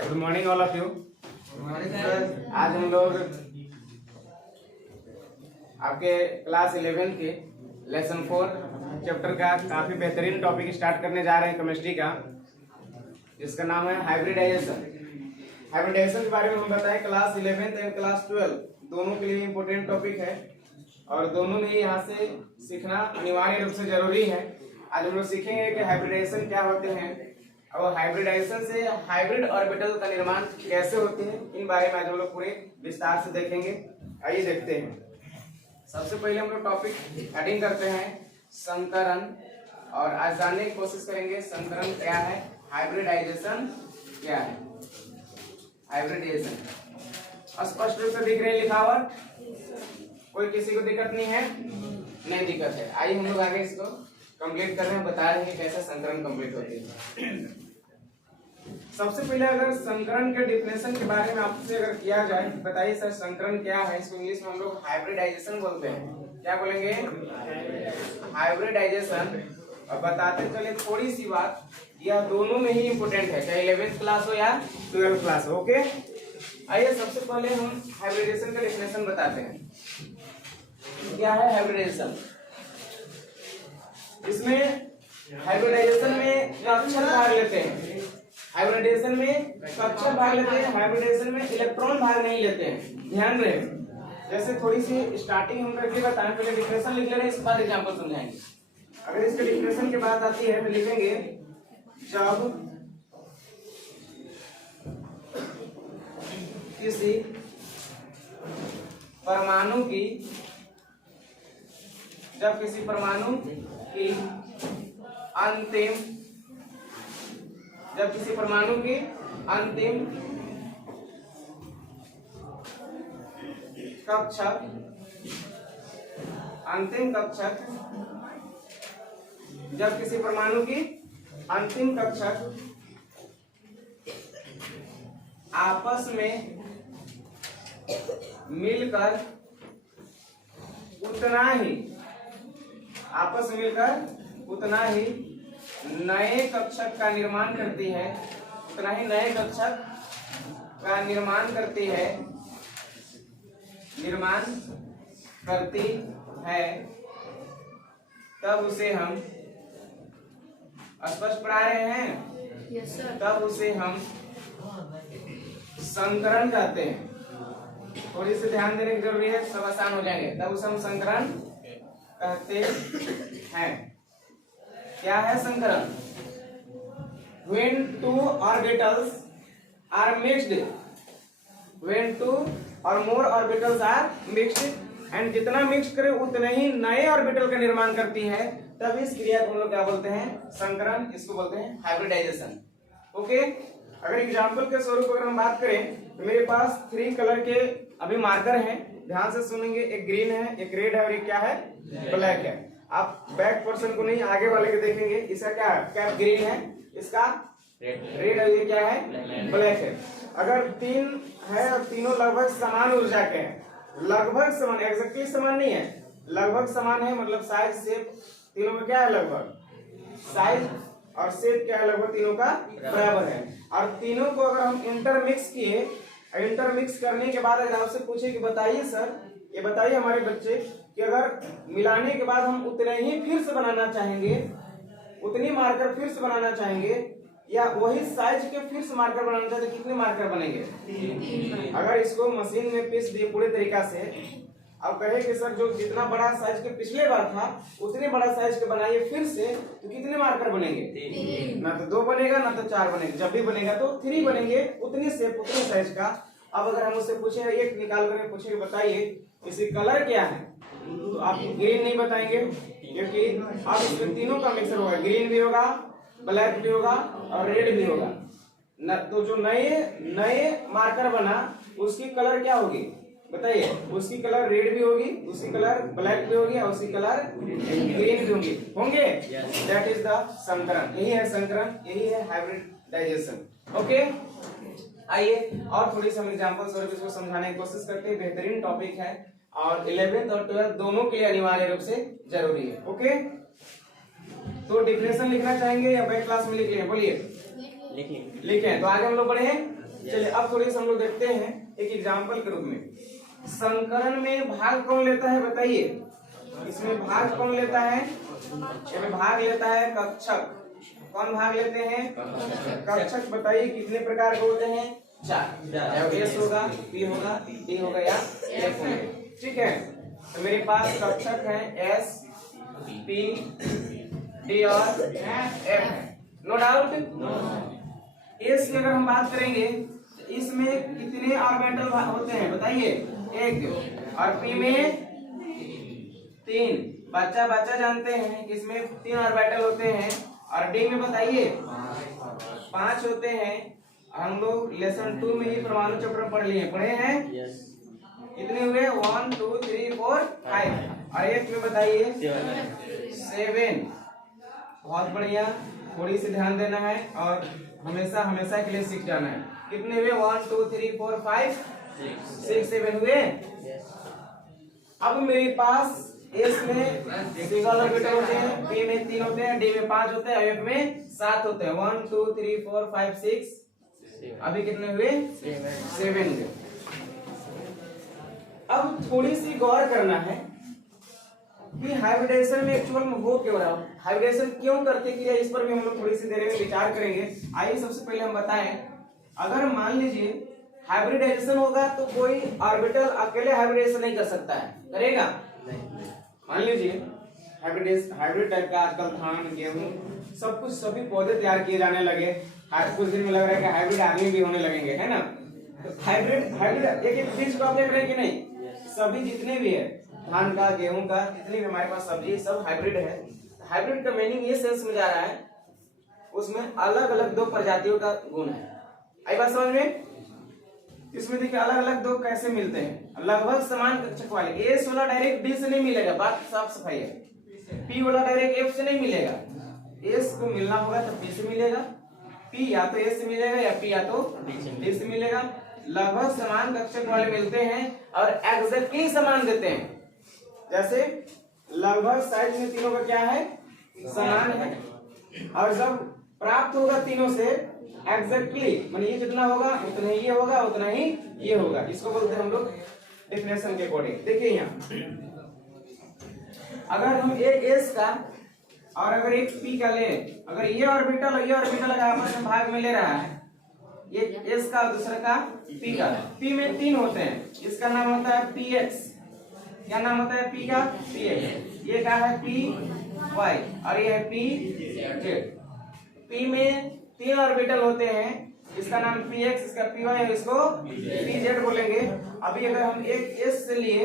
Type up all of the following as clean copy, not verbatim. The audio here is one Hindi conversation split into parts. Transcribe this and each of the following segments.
Good morning all of you. आज हम लोग आपके क्लास 11 के लेसन 4 चैप्टर का काफी बेहतरीन टॉपिक स्टार्ट करने जा रहे हैं केमिस्ट्री का, जिसका नाम है हाइब्रिडाइजेशन। हाइब्रिडाइजेशन के बारे में हम बताएं क्लास 11 एंड क्लास 12 दोनों के लिए इम्पोर्टेंट टॉपिक है और दोनों में यहाँ से सीखना अनिवार्य रूप से जरूरी है। आज हम लोग सीखेंगे कि हाइब्रिडाइजेशन क्या होते हैं और हाइब्रिडाइजेशन से हाइब्रिड ऑर्बिटल का निर्माण कैसे होते हैं, इन बारे में आज हम लोग पूरे विस्तार से देखेंगे। आइए देखते हैं। सबसे पहले हम लोग टॉपिक हेडिंग करते हैं संकरण, और आज जानने की कोशिश करेंगे संकरण क्या है, हाइब्रिडाइजेशन क्या है। हाइब्रिडाइजेशन स्पष्ट रूप से दिख रही लिखावट, कोई किसी को दिक्कत नहीं है? नहीं दिक्कत है। आइए हम लोग आगे इसको कंप्लीट कर रहे हैं, बता रहे हैं कैसे संकरण कंप्लीट होती है। सबसे पहले अगर संकरण के डिफिनेशन के बारे में आपसे अगर किया जाए, बताइए सर संकरण क्या है। इसको इंग्लिश में हम लोग हाइब्रिडाइजेशन बोलते हैं। क्या बोलेंगे? हाइब्रिडाइजेशन। और बताते चले थोड़ी सी बात, यह दोनों में ही इंपोर्टेंट है, चाहे 11th क्लास हो या 12th क्लास हो। ओके, आइए सबसे पहले हम हाइब्रिडाइजेशन का डिफिनेशन बताते हैं। क्या है हाइब्रिडाइजेशन? इसमें हाइब्रिडाइजेशन में जो अक्षर भाग लेते हैं, हाइब्रिडाइजेशन में अक्षर भाग लेते हैं, हाइब्रिडाइजेशन में इलेक्ट्रॉन भाग नहीं लेते हैं। ध्यान रहे, जैसे थोड़ी सी स्टार्टिंग हम करके बताएं, पहले डिफिनेशन लिख ले रहे हैं, इसके बाद एग्जांपल समझाएंगे। अगर इसके डिफिनेशन की बात आती है तो लिखेंगे जब किसी परमाणु की अंतिम कक्षक आपस में मिलकर उतना ही नए कक्षक का निर्माण करती है, तब उसे हम स्पष्ट पढ़ा रहे हैं। Yes sir. तब उसे हम संकरण कहते हैं। थोड़ी सी ध्यान देने की जरूरी है, सब आसान हो जाएंगे। तब उसे हम संकरण कहते हैं। क्या है संकरण? When two orbitals are mixed, when two or more orbitals are mixed, and जितना मिक्स करे उतने ही नए ऑर्बिटल का निर्माण करती है, तब इस क्रिया को हम लोग क्या बोलते हैं? संकरण। इसको बोलते हैं हाइब्रिडाइजेशन। ओके, अगर एग्जांपल के स्वरूप अगर हम बात करें तो मेरे पास 3 कलर के अभी मार्कर हैं, ध्यान से सुनेंगे। एक ग्रीन है, एक रेड है और एक क्या है? ब्लैक है। आप बैक पोर्शन को नहीं, आगे वाले को देखेंगे। इसका क्या है? कैप ग्रीन है, इसका रेड है, ये क्या है? ब्लैक है। अगर 3 है और तीनों लगभग समान ऊर्जा के हैं, लगभग समान, एग्जैक्टली समान नहीं है, लगभग समान है, मतलब साइज शेप तीनों में क्या है? लगभग साइज और शेप क्या है? लगभग तीनों का बराबर है। और तीनों को अगर हम इंटरमिक्स किए, इंटरमिक्स करने के बाद अगर आपसे पूछे कि बताइए सर, ये बताइए हमारे बच्चे कि अगर मिलाने के बाद हम उतने ही फिर से बनाना चाहेंगे, उतनी मार्कर फिर से बनाना चाहेंगे, या वही साइज के फिर से मार्कर बनाना चाहते, कितने मार्कर बनेंगे? 3। अगर इसको मशीन में पीस दिए पूरे तरीका से, अब कहे कि सर जो जितना बड़ा साइज के पिछले बार था उतने बड़ा साइज के बनाइए फिर से, तो कितने मार्कर बनेंगे? 3। ना तो 2 बनेगा ना तो 4 बनेगा। जब भी बनेगा तो 3 बनेंगे, उतनी शेप उतने साइज का। अब अगर हम उससे पूछे, एक निकाल कर पूछे बताइए इसी कलर क्या है, तो आप ग्रीन नहीं बताएंगे, क्योंकि अब इसमें तीनों का मिक्सर होगा, ग्रीन भी होगा, ब्लैक भी होगा और रेड भी होगा न। तो जो नए मार्कर बना उसकी कलर क्या होगी बताइए? उसकी कलर रेड भी होगी, उसकी कलर ब्लैक भी होगी और उसकी कलर ग्रीन भी होंगे। दैट इज द संकरण। यही है संकरण, यही है हाइब्रिडाइजेशन। ओके, आइए और थोड़ी सी हम एग्जांपल स्वरूप इसको समझाने की कोशिश करते हैं। बेहतरीन टॉपिक है और 11th और 12th दोनों के लिए अनिवार्य रूप से जरूरी है। ओके, तो डिफिनेशन लिखना चाहेंगे या बैक क्लास में लिख लें? बोलिए लिखें। तो आगे हम लोग बढ़े। चलिए अब थोड़ी हम लोग देखते हैं एक एग्जाम्पल के रूप में। संकरण में भाग कौन लेता है बताइए? इसमें भाग कौन लेता है? इसमें भाग लेता है कक्षक। कौन भाग लेते हैं? कक्षक। बताइए कितने प्रकार के होते हैं? 4। एस होगा, पी होगा, डी होगा या एफ होगा। ठीक है, तो मेरे पास कक्षक है एस, पी, डी और एफ है। No doubt. एस की अगर हम बात करेंगे इसमें कितने ऑर्बिटल होते हैं बताइए? 1। और पी में 3। बच्चा जानते हैं कि इसमें 3 ऑर्बिटल होते हैं। और डी में बताइए 5 होते हैं। हम लोग लेसन 2 में ही परमाणु चक्र पढ़े हैं। कितने हुए? 1 2 3 4 5। और एफ में बताइए 7। बहुत बढ़िया, थोड़ी सी ध्यान देना है और हमेशा के लिए सीख जाना है। कितने हुए? 1 2 3 4 5 6 7 हुए। अब मेरे पास एस में सिंगल ऑर्बिटल होते हैं, पी में 3 होते हैं, डी में 5 होते हैं, एफ में 7 होते हैं। 1 2 3 4 5 6। अभी कितने हुए? 7 हुए। अब थोड़ी सी गौर करना है कि हाइब्रिडेशन में एक्चुअल में हो क्यों रहा है, हाइब्रिडेशन क्यों करते कि इस पर भी हम लोग थोड़ी सी देर में विचार करेंगे। आइए सबसे पहले हम बताएं, अगर मान लीजिए हाइब्रिडाइजेशन होगा तो कोई ऑर्बिटल अकेले हाइब्रिडाइजेशन नहीं कर सकता है, करेगा? मान लीजिए हाइब्रिड टाइप का आजकल धान, गेहूं सब कुछ सभी पौधे तैयार किए जाने लगे। कुछ दिन में लग रहा है कि हाइब्रिड आदमी भी होने लगेंगे, है ना? तो हाइब्रिड एक चीज को आप देख रहे हैं कि नहीं? सभी जितने भी है धान का, गेहूं का, जितने भी हमारे पास सब्जी सब हाइब्रिड है। हाइब्रिड का मीनिंग ये सेंस में जा रहा है उसमें अलग अलग 2 प्रजातियों का गुण है। आई बात समझ में? इसमें देखिए अलग अलग 2 कैसे मिलते हैं, लगभग समान कक्षक वाले। एस वाला डायरेक्ट डी से नहीं मिलेगा, बात साफ सफाई है। पी वाला डायरेक्ट एफ से नहीं मिलेगा, एस को मिलना होगा तो पी से मिलेगा, पी या तो एस से मिलेगा या पी या तो डी से मिलेगा। लगभग समान कक्षक वाले मिलते हैं और एग्जैक्टली समान देते हैं। जैसे लगभग साइज में तीनों का क्या है? समान है। और जब प्राप्त होगा तीनों से एग्जैक्टली, माने ये जितना होगा उतना ही ये होगा, उतना ही ये होगा। इसको बोलते हैं हम लोग डेफिनेशन के अकॉर्डिंग। देखिए यहाँ अगर हम एक एस का और अगर एक पी का ले, अगर ये ऑर्बिटल और ये ऑर्बिटल अगर आपस में भाग में ले रहा है, ये एस का और दूसरा का पी का, पी में 3 होते हैं, इसका नाम होता है पी एक्स। क्या नाम होता है? पी का पी एक्स। ये का है पी वाई और ये है पी जेड। पी में 3 ऑर्बिटल होते हैं, इसका नाम पी एक्स, इसका पी वाई है, इसको पी जेड बोलेंगे। अभी अगर हम एक एस से लिए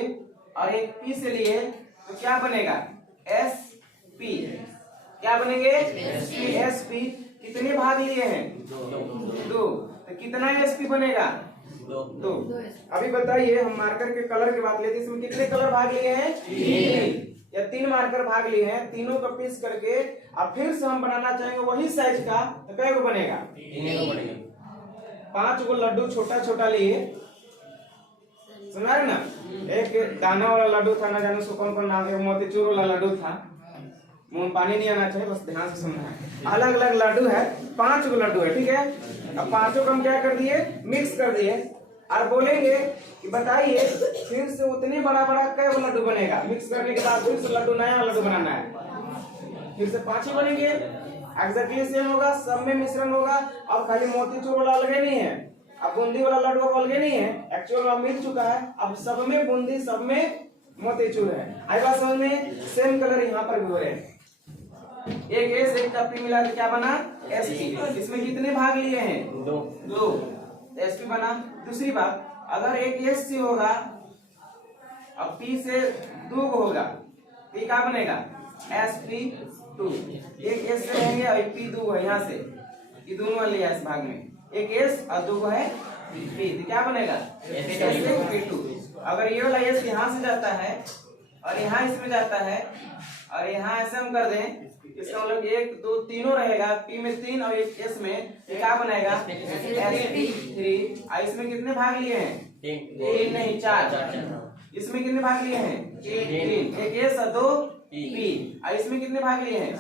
और एक पी से लिए तो क्या बनेगा? S P. क्या बनेंगे? S P. कितने भाग लिए हैं? 2। तो कितना एस पी बनेगा? 2। अभी बताइए, हम मार्कर के कलर की बात लेते हैं, इसमें कितने कलर भाग लिए हैं? 3 या 3 मार्कर भाग लिए हैं। तीनों को पीस करके अब फिर से हम बनाना चाहेंगे वही साइज का, तो कै गो बनेगा? 3 बनेगा। 5 गो लड्डू छोटा छोटा लिए, सुना रहे ना? एक दाना वाला लड्डू था, ना जाने उसको कौन कौन नाम है, मोतीचूर वाला लड्डू था। मुंह में पानी नहीं आना चाहिए, बस ध्यान से सुनना है। अलग अलग लड्डू है, 5 गो लड्डू है, ठीक है? अब 5 को हम क्या कर दिए? मिक्स कर दिए और बोलेंगे कि बताइए फिर से उतने बड़ा कै गो लड्डू बनेगा? मिक्स करने के बाद फिर से लड्डू, नया लड्डू बनाना है, फिर से 5 ही बनेंगे। एग्जैक्टली सेम होगा, सब में मिश्रण होगा। अब खाली मोतीचूर वाला अलग नहीं है, अब बूंदी वाला लड्डू अलग नहीं है, एक्चुअल में मिल चुका है। अब सब में बूंदी, सब में मोतीचूर है। आई बात समझ में? सेम कलर यहाँ पर भी हो रहे हैं। एक एस एक का पी मिला के क्या बना? S P. इसमें कितने भाग लिए हैं? 2। एस पी बना। दूसरी बात, अगर एक एस सी होगा अब पी से 2 होगा, पी क्या बनेगा? S P 2। एक एस से रहेंगे और पी 2 है, यहाँ से ये दोनों लिया इस भाग में, एक एस और 2 है पी, तो क्या बनेगा? Pn2। अगर ये वाला एस यहाँ से जाता है और यहाँ इसमें जाता है और यहाँ ऐसे हम कर दें, इसका मतलब 1 2 तीनों रहेगा, पी में 3 और एक एस में, क्या बनाएगा? Sp3। इसमें कितने भाग लिए हैं? 3 नहीं 4। इसमें कितने भाग लिए हैं? 3। एक एस और 2 पी। और इसमें कितने भाग लिए हैं?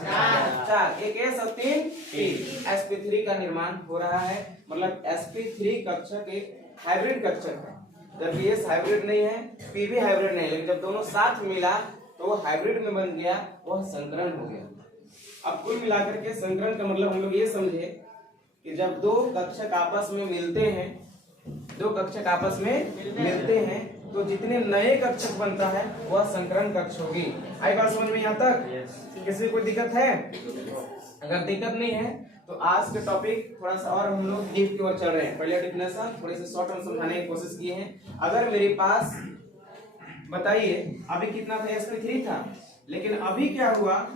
चार, एक एस और 3 पी। sp3 का निर्माण हो रहा है, मतलब sp3 कक्षक एक हाइब्रिड कक्षक है। जबकि एस हाइब्रिड नहीं है, पी भी हाइब्रिड नहीं है, लेकिन जब दोनों साथ मिला तो वो हाइब्रिड में बन गया, वह संकरण हो गया। अब कुल मिलाकर के संकरण का मतलब हम लोग ये समझे कि जब दो कक्षक आपस में मिलते हैं, दो कक्षक आपस में मिलते हैं तो जितने नए कक्षक बनता है वह संकरण कक्ष होगी। आई बात समझ में यहाँ तक? किसी कोई दिक्कत है? अगर दिक्कत नहीं है तो आज के टॉपिक थोड़ा सा और हम लोग डीप की ओर चल रहे हैं। पहले डेफिनेशन थोड़े से शॉर्ट में समझाने की कोशिश किए हैं। अगर मेरे पास बताइए अभी कितना था? sp3 था, लेकिन अभी क्या हुआ?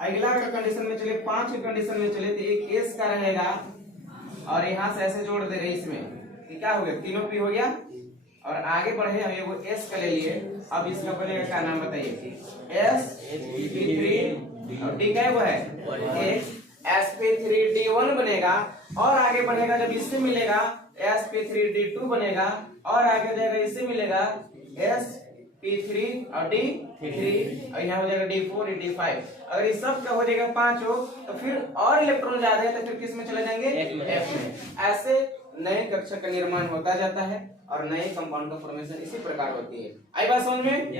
अगला का कंडीशन में चले, 5 के कंडीशन में चले तो एक एस का रहेगा और यहाँ से ऐसे जोड़ दे रहे इसमें, क्या हो गया? तीनों पी हो गया। और आगे बढ़े हम वो एस का ले लिए। अब इसका बनेगा क्या नाम बताइए? sp3 और डी क्या वो है? sp3d1 बनेगा। और आगे बढ़ेगा जब इससे मिलेगा sp3d2 बनेगा। और आगे जाएगा इससे मिलेगा sp3 और d3 और यहाँ हो जाएगा d4 d5। अगर इस सब का हो जाएगा 5 हो तो फिर और इलेक्ट्रॉन ज्यादा है तो फिर किस में चले जाएंगे? F में। ऐसे नए कक्षक का निर्माण होता जाता है और नए कंपाउंड का फॉर्मेशन इसी प्रकार होती है। आई बात समझ में?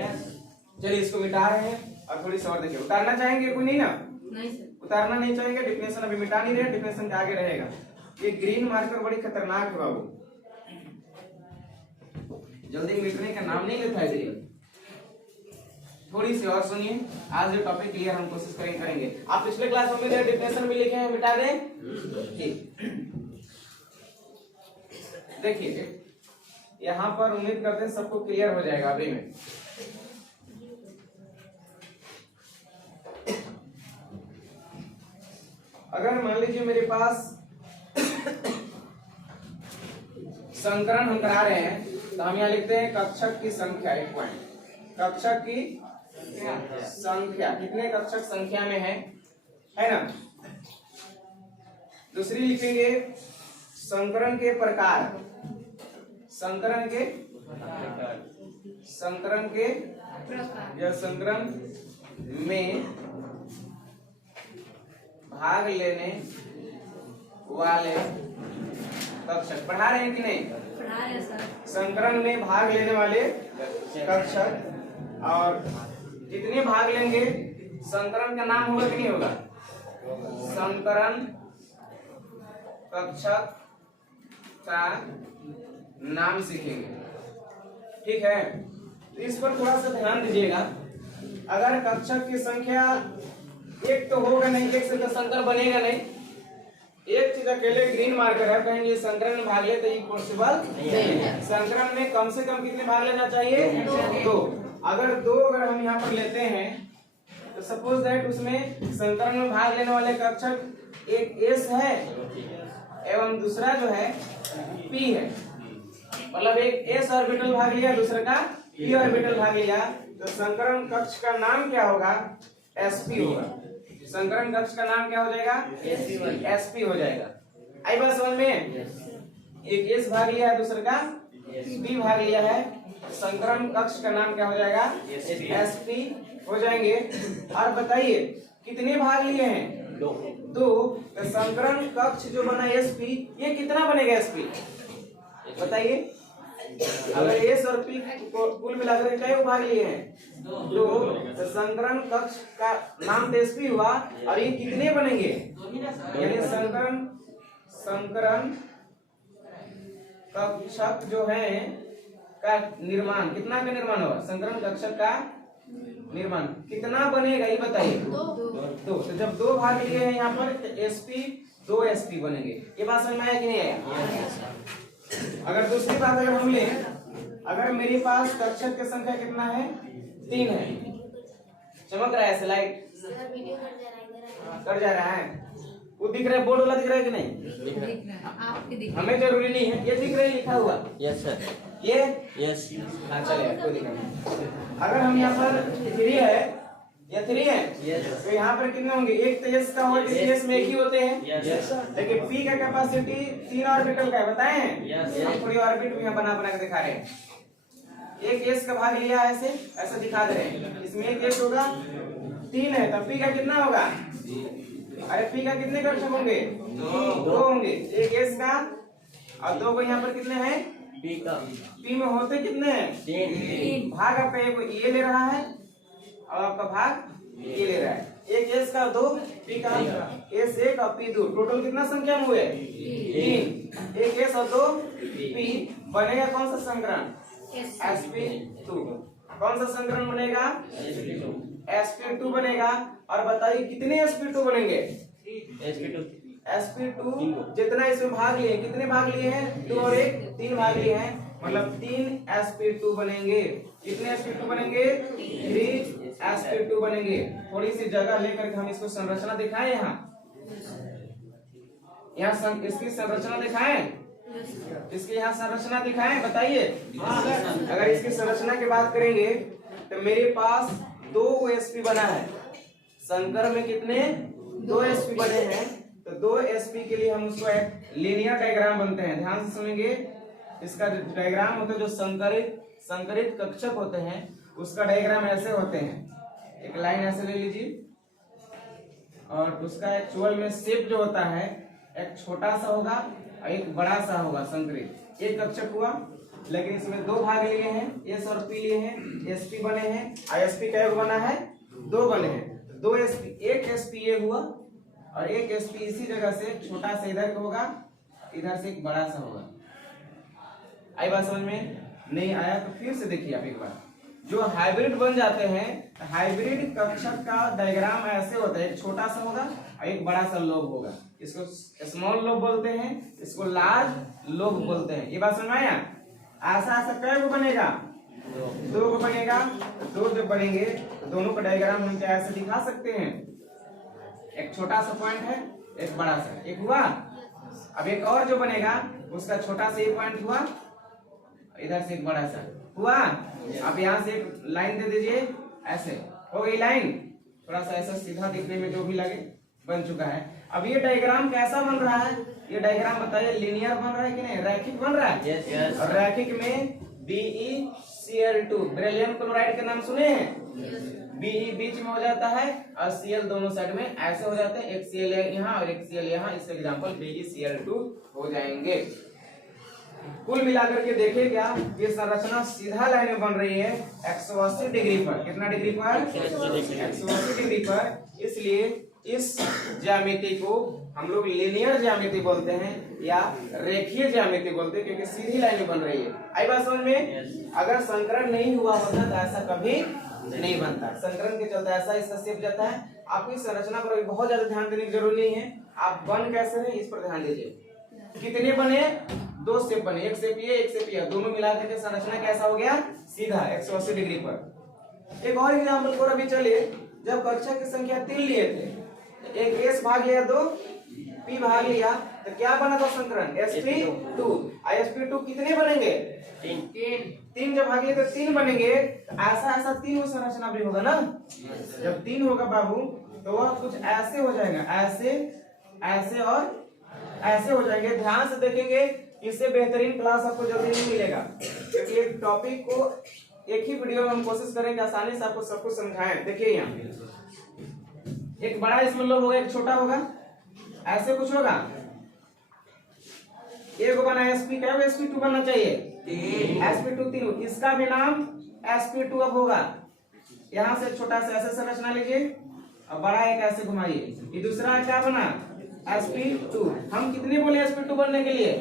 चलिए इसको मिटा रहे हैं और थोड़ी सी और देखिए। उतारना चाहेंगे कोई? नहीं ना, नहीं सर, उतारना नहीं चाहेंगे। डिफिनेशन अभी मिटा नहीं रहे, डिफिनेशन के आगे रहेगा। ये ग्रीन मार्कर बड़ी खतरनाक है बाबू, जल्दी मिटने का नाम नहीं लेता है ग्रीन। थोड़ी सी और सुनिए, आज जो टॉपिक क्लियर हम कोशिश करेंगे। आप पिछले क्लास में डिफिनेशन भी लिखे हैं, मिटा दें? ठीक, देखिए यहाँ पर उम्मीद करते हैं सबको क्लियर हो जाएगा अभी में। अगर मान लीजिए मेरे पास संकरण हम करा रहे हैं तो हम यहाँ लिखते हैं कक्षक की संख्या। एक पॉइंट, कक्षक की संख्या कितने कक्षक संख्या में है ना। दूसरी लिखेंगे संकरण के प्रकार, संकरण के या संकरण में भाग लेने वाले कक्षक। पढ़ा रहे हैं कि नहीं? पढ़ा रहे सर। संकरण में भाग लेने वाले कक्षक, और जितने भाग लेंगे संकरण का नाम होगा कि नहीं होगा? संकरण कक्षक का नाम सीखेंगे, ठीक है? तो इस पर थोड़ा सा ध्यान दीजिएगा। अगर कक्षक की संख्या एक तो होगा नहीं, एक से तो संकर बनेगा नहीं। एक चीज अकेले ग्रीन मार्कर है, कहेंगे संकरण में भाग ले तो ये पॉसिबल नहीं है। संकरण में कम से कम कितने भाग लेना चाहिए? 2। अगर 2 अगर हम यहाँ पर लेते हैं तो सपोज दैट उसमें संकरण में भाग लेने वाले कक्षक एक एस है एवं दूसरा जो है पी है। मतलब एक एस ऑर्बिटल भाग लिया, दूसरे का पी ऑर्बिटल भाग लिया, तो संकरण कक्ष का नाम क्या होगा? sp होगा। संकरण कक्ष का नाम क्या हो जाएगा? sp हो जाएगा। आई बात समझ में? एक एस भाग लिया है, दूसरे का p भाग लिया है, संकरण कक्ष का नाम क्या हो जाएगा? sp हो जाएंगे। और बताइए कितने भाग लिए हैं? 2। तो संकरण कक्ष जो बना sp, ये कितना बनेगा sp? बताइए। अगर एस और पी को कुल मिलाकर कितने भाग लिए हैं? 2। तो संकरण कक्ष का नाम sp हुआ और ये कितने बनेंगे? यानी संकरण कक्षक जो है का निर्माण, कितना का निर्माण होगा? संकरण कक्षक का निर्माण कितना बनेगा ये बताइए? 2। तो जब 2 भाग लिए हैं यहाँ पर तो sp 2 sp बनेंगे। ये बात समझ में आया कि नहीं आया? अगर दूसरी बात अगर हम लें, अगर मेरे पास कक्षक की संख्या कितना है? 3 है। चमक रहा है स्लाइड? कर जा रहा है? वो दिख रहा है, बोर्ड वाला दिख रहा है कि नहीं? दिख रहा है। हमें जरूरी नहीं है, ये दिख रहा है लिखा हुआ? Yes sir. ये यस। हाँ चलेगा, कोई दिक्कत नहीं। अगर हम यहाँ पर 3 है या 3 है तो यहाँ पर कितने होंगे? एक तो एस का होगा, एस में एक ही होते हैं, लेकिन पी का कैपेसिटी 3 ऑर्बिटल का है, बताए हैं? हम थोड़ी ऑर्बिट भी यहाँ बना के दिखा रहे हैं। एक एस का भाग लिया ऐसे ऐसे दिखा दे रहे हैं। इसमें एक एस होगा 3 है तब पी का कितना होगा? अरे पी का कितने कक्षक होंगे? 2 होंगे। एक एस का और 2 को यहाँ पर कितने हैं? पी में होते कितने हैं? 3। भाग आपका ये ले रहा है और आपका भाग ये ले रहा है। एक एस का 2 पी का एस 1 और पी 2 टोटल कितना संख्या में हुए? 3। एक एस और 2 पी बनेगा कौन सा संकरण? sp2। कौन सा संकरण बनेगा? sp2 बनेगा। और बताइए कितने sp2 बनेंगे? sp2 जितना इसमें भाग लिए, कितने भाग लिए हैं? 2 और 1 3 भाग लिए हैं, मतलब 3 sp2 बनेंगे। कितने sp2 बनेंगे? 3 sp2 बनेंगे। थोड़ी सी जगह लेकर हम इसको संरचना दिखाएं। यहाँ इसकी संरचना दिखाएं, इसकी यहाँ संरचना दिखाएं, बताइए। अगर इसकी संरचना की बात करेंगे तो मेरे पास 2 sp बना है। संकर में कितने? 2 sp बने हैं। तो 2 sp के लिए हम उसको एक लीनियर डायग्राम बनते हैं। ध्यान से सुनेंगे। इसका जो डायग्राम होता है, जो संकरित कक्षक होते हैं, उसका डायग्राम ऐसे होते हैं। एक लाइन ऐसे ले लीजिए और उसका एक्चुअल में शेप जो होता है, एक छोटा सा होगा और एक बड़ा सा होगा। संकरित एक कक्षक हुआ, लेकिन इसमें 2 भाग लिए हैं, एस और पी लिए हैं, एसपी बने हैं। और एसपी का बना है? 2 बने हैं। 2 एसपी, एक एसपी ये हुआ और एक एसपी इसी जगह से छोटा सा इधर का होगा, इधर से एक बड़ा सा होगा। आई बात समझ में? नहीं आया तो फिर से देखिए आप एक बार। जो हाइब्रिड बन जाते हैं, हाइब्रिड कक्षक का डायग्राम ऐसे होता है, एक छोटा सा होगा और एक बड़ा सा लोब होगा। इसको स्मॉल लोब बोलते हैं, इसको लार्ज लोब बोलते हैं। ये बात समझ में आया? ऐसा ऐसा कै को बनेगा? 2 को बनेगा। 2 जब बनेंगे तो दोनों का डायग्राम हम क्या ऐसे दिखा सकते हैं? एक छोटा सा पॉइंट है, एक बड़ा सा, एक हुआ। अब एक और जो बनेगा उसका छोटा सा पॉइंट हुआ, इधर से एक बड़ा सा हुआ। अब यहाँ से एक लाइन दे दीजिए, ऐसे हो गई लाइन। थोड़ा सा ऐसा सीधा दिखने में जो भी लगे, बन चुका है। अब ये डायग्राम कैसा बन रहा है? ये डायग्राम बताइए, लीनियर बन रहा है कि नहीं? रैखिक बन रहा है? yes. और रैखिक में BeCl2 बेरिलियम क्लोराइड के नाम सुने हैं? Be बीच में हो जाता है और Cl दोनों साइड में ऐसे हो जाते हैं। एक Cl यहाँ और एक Cl यहाँ, इसका एग्जांपल BeCl2 हो जाएंगे। कुल मिलाकर के देखिए क्या ये संरचना सीधा लाइन में बन रही है 180 डिग्री पर। कितना डिग्री पर? 180 डिग्री पर। इसलिए इस ज्यामिति को हम लोग लीनियर ज्यामिति बोलते हैं या रेखीय ज्यामिति बोलते हैं, क्योंकि सीधी लाइन में बन रही है। आई बात समझ में? अगर संकरण नहीं हुआ होता तो ऐसा कभी नहीं बनता। संकरण के चलते ऐसा इसका शेप जाता है। आपको इस संरचना पर बहुत ज्यादा ध्यान देने की जरूरत नहीं है। आप बन कैसे रहे इस पर ध्यान दीजिए। कितने बने? 2 शेप बने, एक शेप ये, एक शेप ये, दोनों मिलाकर के संरचना कैसा हो गया? सीधा 180 डिग्री पर। एक और एग्जांपल को अभी चलिए। जब कक्षक की संख्या 3 लिए थे, एक एस भाग लिया, 2 पी भाग लिया, तो क्या बना था संकरण? sp2। sp2 कितने बनेंगे? 3 जब भाग लिए तो 3 बनेंगे। तो ऐसा 3 संरचना भी होगा ना। जब 3 होगा बाबू तो वह कुछ ऐसे हो जाएगा, ऐसे ऐसे और ऐसे हो जाएंगे। ध्यान से देखेंगे, इससे बेहतरीन क्लास आपको जल्दी नहीं मिलेगा, क्योंकि एक टॉपिक को एक ही वीडियो में हम कोशिश करेंगे आसानी से आपको सब कुछ समझाएं। देखिए यहाँ एक बड़ा इसमें लोब होगा, एक छोटा होगा, ऐसे कुछ होगा। एक बना sp, क्या sp2 बनना चाहिए? sp2 3। इसका भी नाम sp2 अब होगा। यहाँ से छोटा सा ऐसे संरचना लीजिए और बड़ा एक ऐसे घुमाइए। ये दूसरा क्या बना? sp2। हम कितने बोले sp2 बनने के लिए?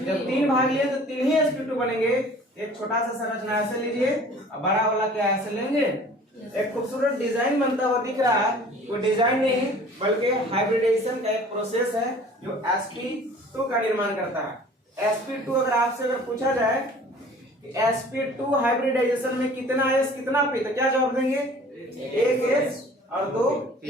जब 3 भाग लिए तो 3 ही sp2 बनेंगे। एक छोटा सा संरचना ऐसे लीजिए और बड़ा वाला क्या ऐसे लेंगे। एक खूबसूरत डिजाइन बनता हुआ दिख रहा है। वो डिजाइन नहीं बल्कि हाइब्रिडेशन का एक प्रोसेस है जो sp2 का निर्माण करता है। sp2 अगर आपसे अगर पूछा जाए कि sp2 हाइब्रिडाइजेशन में कितना s कितना p, तो क्या जवाब देंगे? 1 s और 2 p।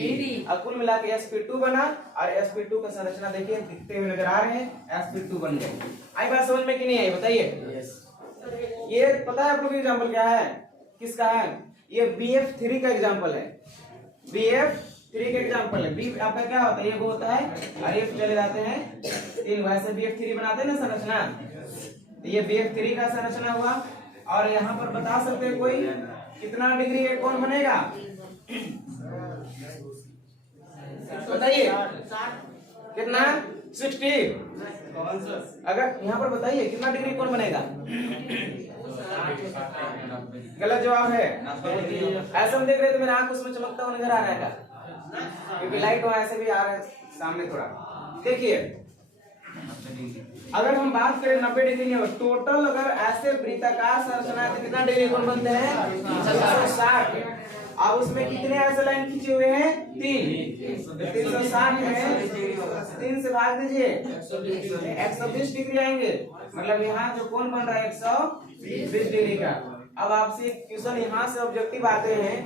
और कुल मिला के sp2 बना। और sp2 का संरचना देखिए दिखते हुए नजर आ रहे हैं, sp2 बन गए। आई बात समझ में कि नहीं आई बताइए? ये पता है आपको एग्जाम्पल क्या है? किसका है? ये BF3 का एग्जाम्पल है। BF3 का एग्जाम्पल है। B आपका क्या होता है? ये वो होता है और F चले जाते हैं 3। वैसे BF3 बनाते हैं ना संरचना। तो ये BF3 का संरचना हुआ। और यहाँ पर बता सकते हैं कोई कितना डिग्री एक कोण बनेगा? बताइए कितना 60। अगर यहाँ पर बताइए कितना डिग्री कोण बनेगा? गलत जवाब है। ऐसा हम देख रहे थे, मेरा आंख उसमें चमकता हुआ नजर आ रहा है, क्योंकि लाइट वहां ऐसे भी आ रहा है सामने थोड़ा। देखिए अगर हम बात करें 90 डिग्री में टोटल, अगर ऐसे वृत्ताकार संरचना है तो कितना डिग्री कोण बनते हैं? 360। अब उसमें कितने ऐसे लाइन खींचे हुए हैं? 3। 360 में 3 से भाग दीजिए, 120 डिग्री आएंगे। मतलब यहाँ जो कोण बन रहा है 120 डिग्री का। अब आपसे क्वेश्चन यहाँ से ऑब्जेक्टिव आते हैं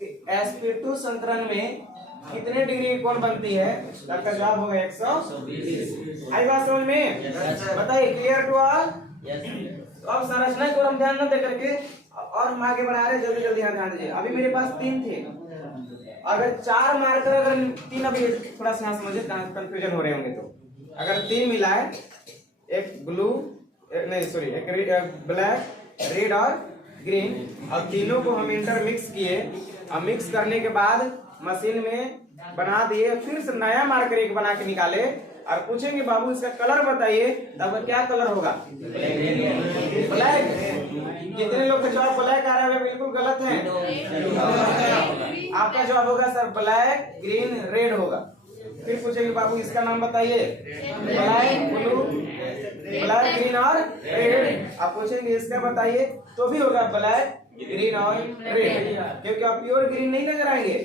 कि sp2 संतरण में कितने डिग्री कोण बनती है? इसका जवाब होगा 120। आई बात समझ में? बताइए, क्लियर टू ऑल? तो अब संरचना को हम ध्यान न दे करके और हम आगे बढ़ा रहे, जल्दी जल्दी ध्यान दीजिए। अभी मेरे पास 3 थे, अगर 4 मारकर, अगर 3, अभी थोड़ा सा यहाँ समझिए, कंफ्यूजन हो रहे होंगे। तो अगर 3 मिलाए, एक ब्लू, एक ब्लैक, रेड और ग्रीन, और तीनों को हम इंटरमिक्स किए, और मिक्स करने के बाद मशीन में बना दिए, फिर से नया मार्कर एक बना के निकाले और पूछेंगे बाबू इसका कलर बताइए, तब क्या कलर होगा? ब्लैक। कितने लोग का जवाब ब्लैक आ रहा है? बिल्कुल गलत है। आपका जवाब होगा सर ब्लैक, ग्रीन, रेड होगा। फिर पूछेंगे बाबू इसका नाम बताइए, ब्लैक, ब्लू, ब्लैक, ग्रीन और रेड। आप पूछेंगे इसका बताइए, तो भी होगा ब्लैक, ग्रीन और रेड, क्योंकि आप प्योर ग्रीन नहीं नजर आएंगे।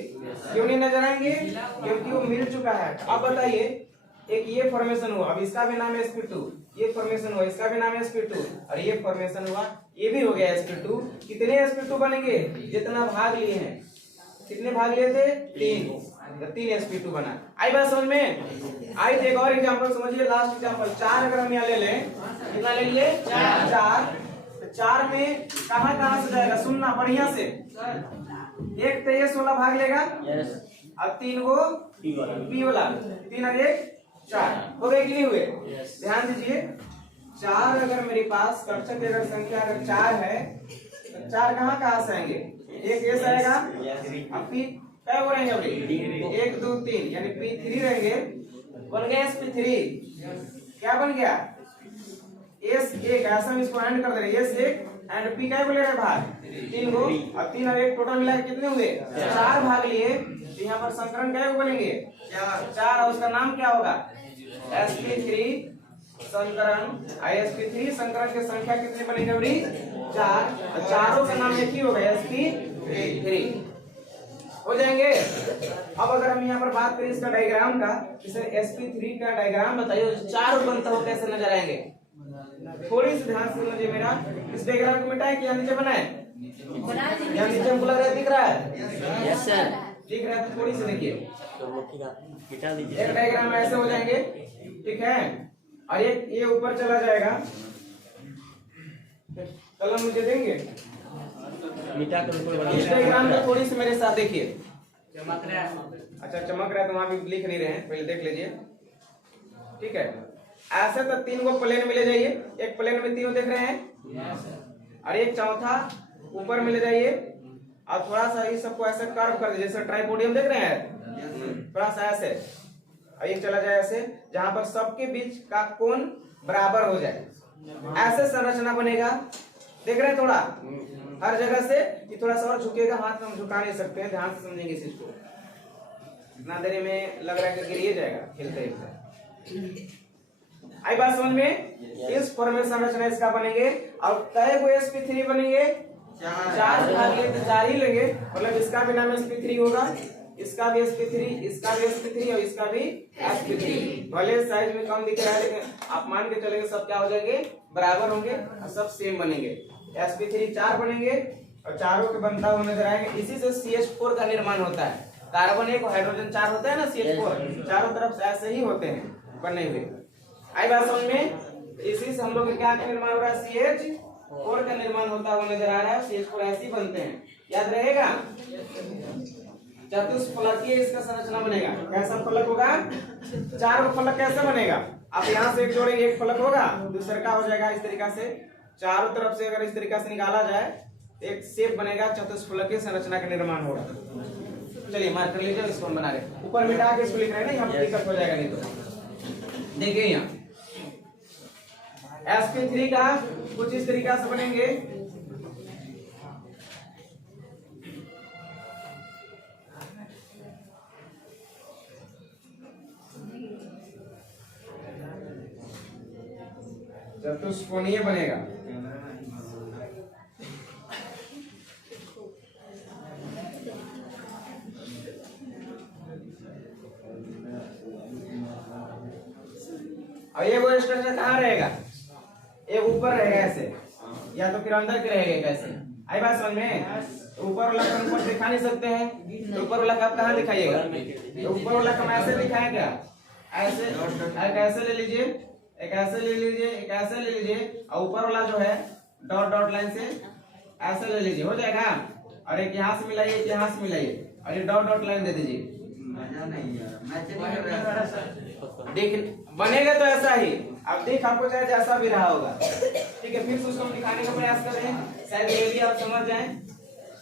क्यों नहीं नजर आएंगे? क्योंकि वो मिल चुका है। अब बताइए, एक ये फॉर्मेशन हुआ, अब इसका भी नाम है sp2, ये फॉर्मेशन हुआ, इसका भी नाम है sp2, और ये फॉर्मेशन हुआ, ये भी हो गया sp2। कितने sp2 बनेंगे? जितना भाग लिए हैं। कितने भाग लिए थे? 3 sp2 बना। आई बात समझ में? आई एक और एग्जांपल समझिए, लास्ट एग्जांपल। 4 अगर हम यहाँ ले लें, कितना ले लिए? 4। 4 में कहाँ कहाँ से जाएगा? सुनना बढ़िया से। एक तो ये 16 भाग लेगा, अब 3 को बी वाला, 3 और 1 4 हो गए कि नहीं हुए? ध्यान दीजिए, 4 अगर मेरे पास कक्षक की अगर संख्या अगर 4 है, तो 4 कहाँ कहाँ से आएंगे? एक एस आएगा, अब पी क्या हो रहेंगे अभी? 1 2 3, यानी p3 रहेंगे। बन गया sp3। क्या बन गया? S1। ऐसा हम इसको एंड कर दे रहे हैं, S1 एंड P क्या बोले रहे भाग? 3 को, अब 3 और 1 टोटल मिला कितने हुए? 4 भाग लिए। तो यहाँ पर संकरण क्या बनेंगे? 4, और उसका नाम क्या होगा? sp3 संकरण। sp3 संकरण की संख्या कितनी बनेगी अभी? 4, और चारों का नाम एक ही होगा, sp3 हो जाएंगे। अब अगर हम यहाँ पर बात करें इसका डायग्राम का, इसे sp3 का डायग्राम बताइए, 4 बनता हो कैसे नजर आएंगे? थोड़ी सी ध्यान से समझिए मेरा। इस डायग्राम को मिटाए कि यहाँ नीचे बनाए? यहाँ नीचे हमको लग रहा है, दिख रहा है? यस सर, दिख रहा है। तो थोड़ी सी देखिए, एक डायग्राम ऐसे हो जाएंगे, ठीक है, और एक ये ऊपर चला जाएगा। कलम मुझे देंगे? इस डायग्राम में थोड़ी सी मेरे साथ देखिए। चमक रहा है? अच्छा चमक रहा है तो वहां भी लिख नहीं रहे हैं, पहले देख लीजिए, ठीक है। ऐसे तो 3 को प्लेन में ले जाइए, एक प्लेन में 3 देख रहे हैं, और एक चौथा ऊपर में ले जाइए, और थोड़ा सा इस सबको ऐसे कर्व कर दीजिए, जैसे ट्राइपोडियम देख रहे हैं, थोड़ा सा ऐसे, और ये चला जाए ऐसे, जहां पर सबके बीच का कोण बराबर हो जाए, ऐसे संरचना बनेगा। देख रहे हैं थोड़ा हर जगह से, ये थोड़ा सा और झुकेगा, हाथ में हम झुका नहीं सकते हैं, ध्यान से समझेंगे इस चीज को। इतना देर में लग रहा है कि गिर जाएगा खेलते खेलते। आई बात समझ में? इस फॉर्मेशन संरचना इसका बनेंगे, और कई को sp3 बनेंगे? 4 भाग लिए तो 4 ही लेंगे, मतलब इसका भी नाम sp3 होगा, इसका भी sp3, इसका भी sp3 और इसका भी sp3। भले साइज में कम दिख रहा है, लेकिन आप मान के चलेंगे सब क्या हो जाएंगे? बराबर होंगे, और सब सेम बनेंगे। sp3 4 बनेंगे, और चारों के बनता हुआ नजर आएंगे। इसी से CH4 का निर्माण होता है। कार्बन 1 और हाइड्रोजन 4 होता है ना, CH4 चारों तरफ से ऐसे ही होते हैं बने हुए। आई बात समझ में? इसी से हम लोग क्या निर्माण हो रहा है? CH4 का निर्माण होता हुआ नजर आ रहा है। CH4 ऐसे ही बनते हैं, याद रहेगा। चतुष्फलकीय इसका संरचना बनेगा। कैसा फलक होगा? 4 का फलक कैसे बनेगा? आप यहाँ से एक जोड़ेंगे, एक फलक होगा, दूसरे का हो जाएगा इस तरीका से। चारों तरफ से अगर इस तरीका से निकाला जाए, एक शेप बनेगा, चतुष्फलकीय संरचना का निर्माण होगा। तो चलिए मार्क कर लीजिए, इसको हम बना रहे ऊपर मिटा के इसको लिख रहे हैं ना, यहाँ पे दिक्कत हो जाएगा नहीं तो। देखिए यहाँ sp3 का कुछ इस तरीका से बनेंगे। चतुष्कोणीय बनेगा। और ये वो स्ट्रक्चर कहाँ रहेगा, एक ऊपर रहेगा ऐसे, या तो फिर अंदर के रहेगा कैसे, आई बात समझ में। ऊपर वाला का ऊपर दिखा नहीं सकते हैं, तो ऊपर वाला का आप कहाँ दिखाइएगा, तो ऊपर वाला का ऐसे दिखाएं क्या, ऐसे एक ऐसे ले लीजिए, एक ऐसे ले लीजिए, एक ऐसे ले लीजिए, और ऊपर वाला जो है डॉट डॉट लाइन से ऐसे ले लीजिए, हो जाएगा। और एक यहाँ से मिलाइए, एक यहाँ से मिलाइए, और ये डॉट डॉट लाइन दे दीजिए। देख बनेगा तो ऐसा ही, अब देख आपको चाहे जैसा भी रहा होगा, ठीक है। फिर से उसको हम दिखाने का प्रयास कर रहे हैं, शायद ये भी आप समझ जाएं,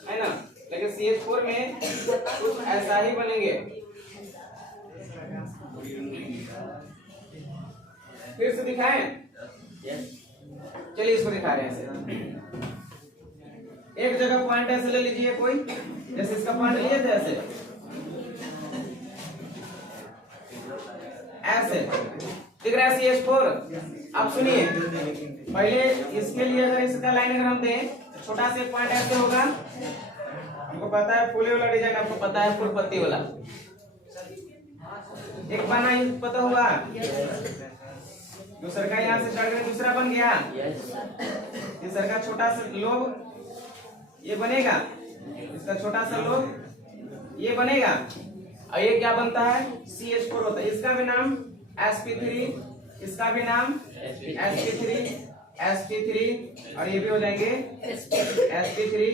है ना। लेकिन CH4 में कुछ ऐसा ही बनेंगे। फिर से दिखाएं, चलिए इसको दिखा रहे हैं ऐसे। एक जगह पॉइंट ऐसे ले लीजिए कोई, जैसे इसका पॉइंट लिए थे ऐसे ऐसे दिख रहा है CH4। अब सुनिए, पहले इसके लिए अगर इसका लाइन अगर हम दें, छोटा सा पॉइंट ऐसे होगा, हमको पता है फूले वाला डिजाइन, आपको पता है फूल पत्ती वाला, एक बना ही पता होगा, दूसरा का यहाँ से चढ़ गया, दूसरा बन गया, तीसरा का छोटा सा लोब ये बनेगा, इसका छोटा सा लोब ये बनेगा, और ये क्या बनता है CH4 होता है। इसका भी नाम sp3, इसका भी नाम sp3, और ये भी हो जाएंगे sp3।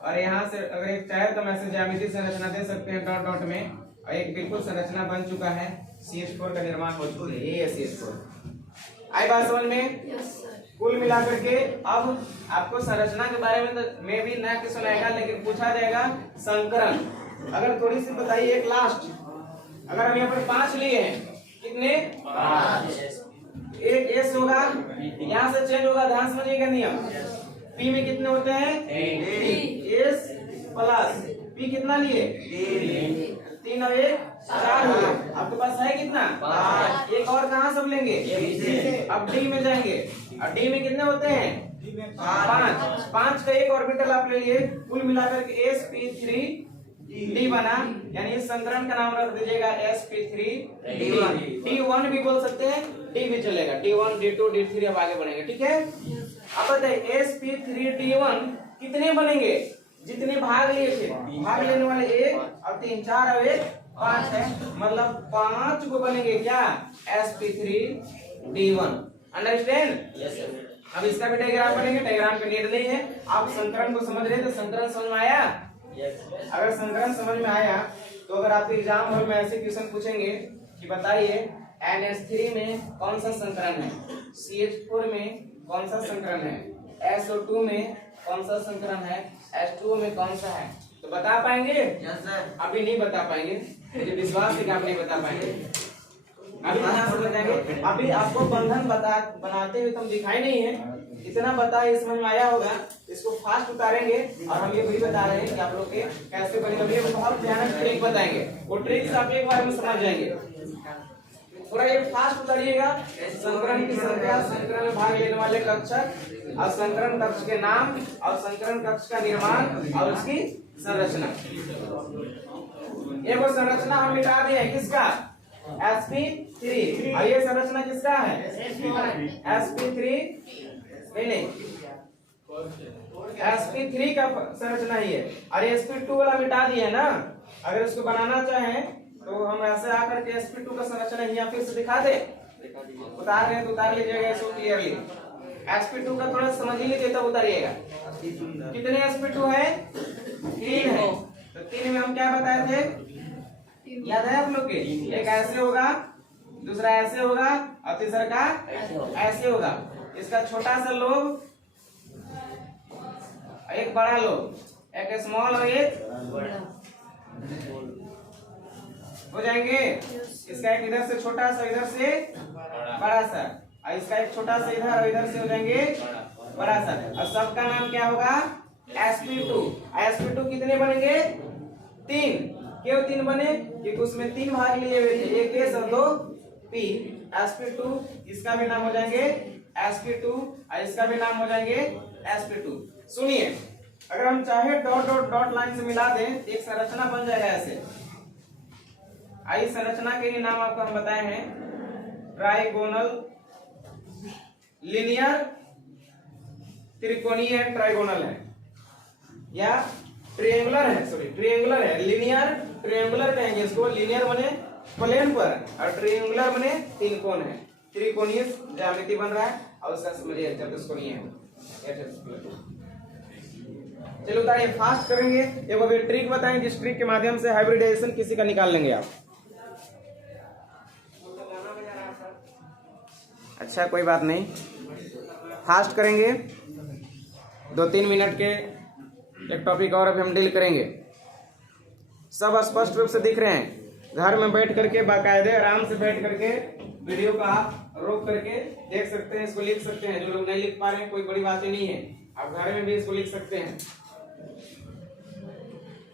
और यहाँ से अगर एक चाहे तो मैसेज ज्यामिति संरचना दे सकते हैं डॉट डॉट में, और एक बिल्कुल संरचना बन चुका है, CH4 का निर्माण हो चुका है, ये CH4। आई बात समझ में। कुल मिलाकर के अब आपको संरचना के बारे में तो मैं भी ना कि सुनाएगा, लेकिन पूछा जाएगा संकरण। अगर थोड़ी सी बताइए, एक लास्ट, अगर हम यहाँ पर 5 लिए हैं, कितने 5, एक S होगा, यहाँ से चेंज होगा, ध्यान समझिएगा नियम। P में कितने होते हैं 3, S प्लस P कितना लिए 3 और 1 4 हो गए। आपके पास है कितना 5, एक और कहाँ सब लेंगे, अब D में जाएंगे, और D में कितने होते हैं 5 का एक ऑर्बिटल आप ले लिए, कुल मिलाकर के sp3 D बना, यानी इस संकरण का नाम रख दीजिएगा sp3 D1 भी बोल सकते हैं, D भी चलेगा, D1 D2 D3 अब आगे बढ़ेंगे, ठीक है। अब बताइए sp3 D1 कितने बनेंगे, जितने भाग लिए थे, भाग लेने वाले 1 और 3 4 और 1 5 है, मतलब 5 को बनेंगे क्या sp3 D1। Understand? Yes sir. अब इसका भी डायग्राम बनेंगे, डायग्राम का नीड नहीं है, आप संकरण को समझ रहे थे, संकरण समझ में आया। अगर संकरण समझ में आया तो अगर आपके एग्जाम हॉल में ऐसे क्वेश्चन पूछेंगे कि बताइए NH3 में कौन सा संकरण है, CH4 में कौन सा संकरण है, SO2 में कौन सा संकरण है, H2O में कौन सा है, तो बता पाएंगे? Yes sir. अभी नहीं बता पाएंगे, मुझे विश्वास है कि आप नहीं बता पाएंगे, अभी ध्यान से बताएंगे। अभी आपको बंधन बनाते हुए तो हम दिखाई नहीं है, इतना बता ये समझ में आया होगा। इसको फास्ट उतारेंगे और हम ये भी बता रहे हैं कि आप लोग के कैसे बनेगा, ये बहुत भयानक ट्रिक बताएंगे, वो ट्रिक्स आप एक बार में समझ जाएंगे। थोड़ा ये फास्ट उतारिएगा। संकरण की संख्या, संकरण में भाग लेने वाले कक्षक, और संकरण कक्ष के नाम, और संकरण कक्ष का निर्माण, और उसकी संरचना। ये वो संरचना हम मिटा दिए, किसका sp3, और ये संरचना किसका है sp3 नहीं sp3 का संरचना ही है, और sp2 वाला मिटा दिए ना। अगर इसको बनाना चाहें तो हम ऐसे आकर के sp2 का संरचना यहाँ फिर से दिखा दे, उतार रहे तो उतार लीजिएगा इसको क्लियरली। sp2 का थोड़ा समझ ही लीजिए तब उतारिएगा। कितने sp2 है 3 है, तो 3 में हम क्या बताए थे, याद है आप लोग के, एक ऐसे होगा, दूसरा ऐसे होगा, और तीसरा का ऐसे होगा। इसका छोटा सा लोब, एक बड़ा लोब, एक स्मॉल और एक हो जाएंगे। इसका एक इधर से छोटा सा, इधर से बड़ा सा, और इसका एक छोटा सा इधर और इधर से हो जाएंगे बड़ा सा। और सबका नाम क्या होगा? sp2। sp2 कितने बनेंगे? 3। क्यों 3 बने? क्योंकि उसमें 3 भाग लिए हुए थे, एक S और 2 P। sp2 इसका भी नाम हो जाएंगे sp2 और इसका भी नाम हो जाएंगे sp2। सुनिए, अगर हम चाहे डॉट डॉट डॉट लाइन से मिला दें तो एक संरचना बन जाएगा ऐसे। आई संरचना के ही नाम आपको हम बताए हैं, ट्राइगोनल, लीनियर, त्रिकोणीय है, ट्राइगोनल है, या ट्रायंगुलर है, सॉरी ट्रायंगुलर है। लीनियर ट्रायंगुलर कहेंगे इसको, लीनियर बने प्लेन पर और ट्रायंगुलर बने तीन कोण है। त्रिकोणीय ज्यामिति बन रहा है और उसका समझिए चतुष्कोणीय है। चलो उतारिए, फास्ट करेंगे। एक अभी ट्रिक बताएं जिस ट्रिक के माध्यम से हाइब्रिडाइजेशन किसी का निकाल लेंगे आप। अच्छा कोई बात नहीं, फास्ट करेंगे। 2-3 मिनट के एक टॉपिक और अभी हम डील करेंगे। सब स्पष्ट रूप से दिख रहे हैं? घर में बैठ करके बाकायदे आराम से बैठ करके वीडियो का रोक करके देख सकते हैं, इसको लिख सकते हैं। जो लोग नहीं लिख पा रहे हैं कोई बड़ी बात नहीं है, आप घर में भी इसको लिख सकते हैं।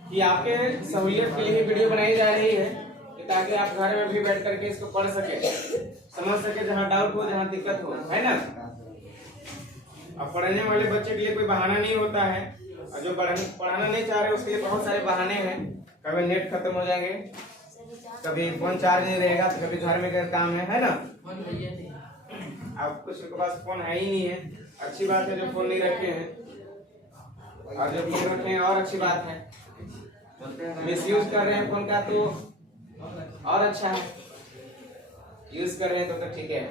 कि आपके सहूलियत के लिए वीडियो बनाई जा रही है ताकि आप घर में भी बैठ करके इसको पढ़ सके, समझ सके, जहाँ डाउट हो, जहाँ दिक्कत हो, है ना। अब पढ़ने वाले बच्चे के लिए कोई बहाना नहीं होता है, और जो पढ़ाना नहीं चाह रहे उसके लिए बहुत सारे बहाने हैं। कभी नेट खत्म हो जाएंगे, कभी फोन चार्ज नहीं रहेगा, तो कभी घर में क्या काम है ना। अब कुछ के पास फोन है ही नहीं है, अच्छी बात है जो फोन नहीं रखे हैं, और जो फोन रखे हैं और अच्छी बात है। मिसयूज कर रहे हैं फोन का तो और अच्छा है, यूज कर रहे हैं तो ठीक है।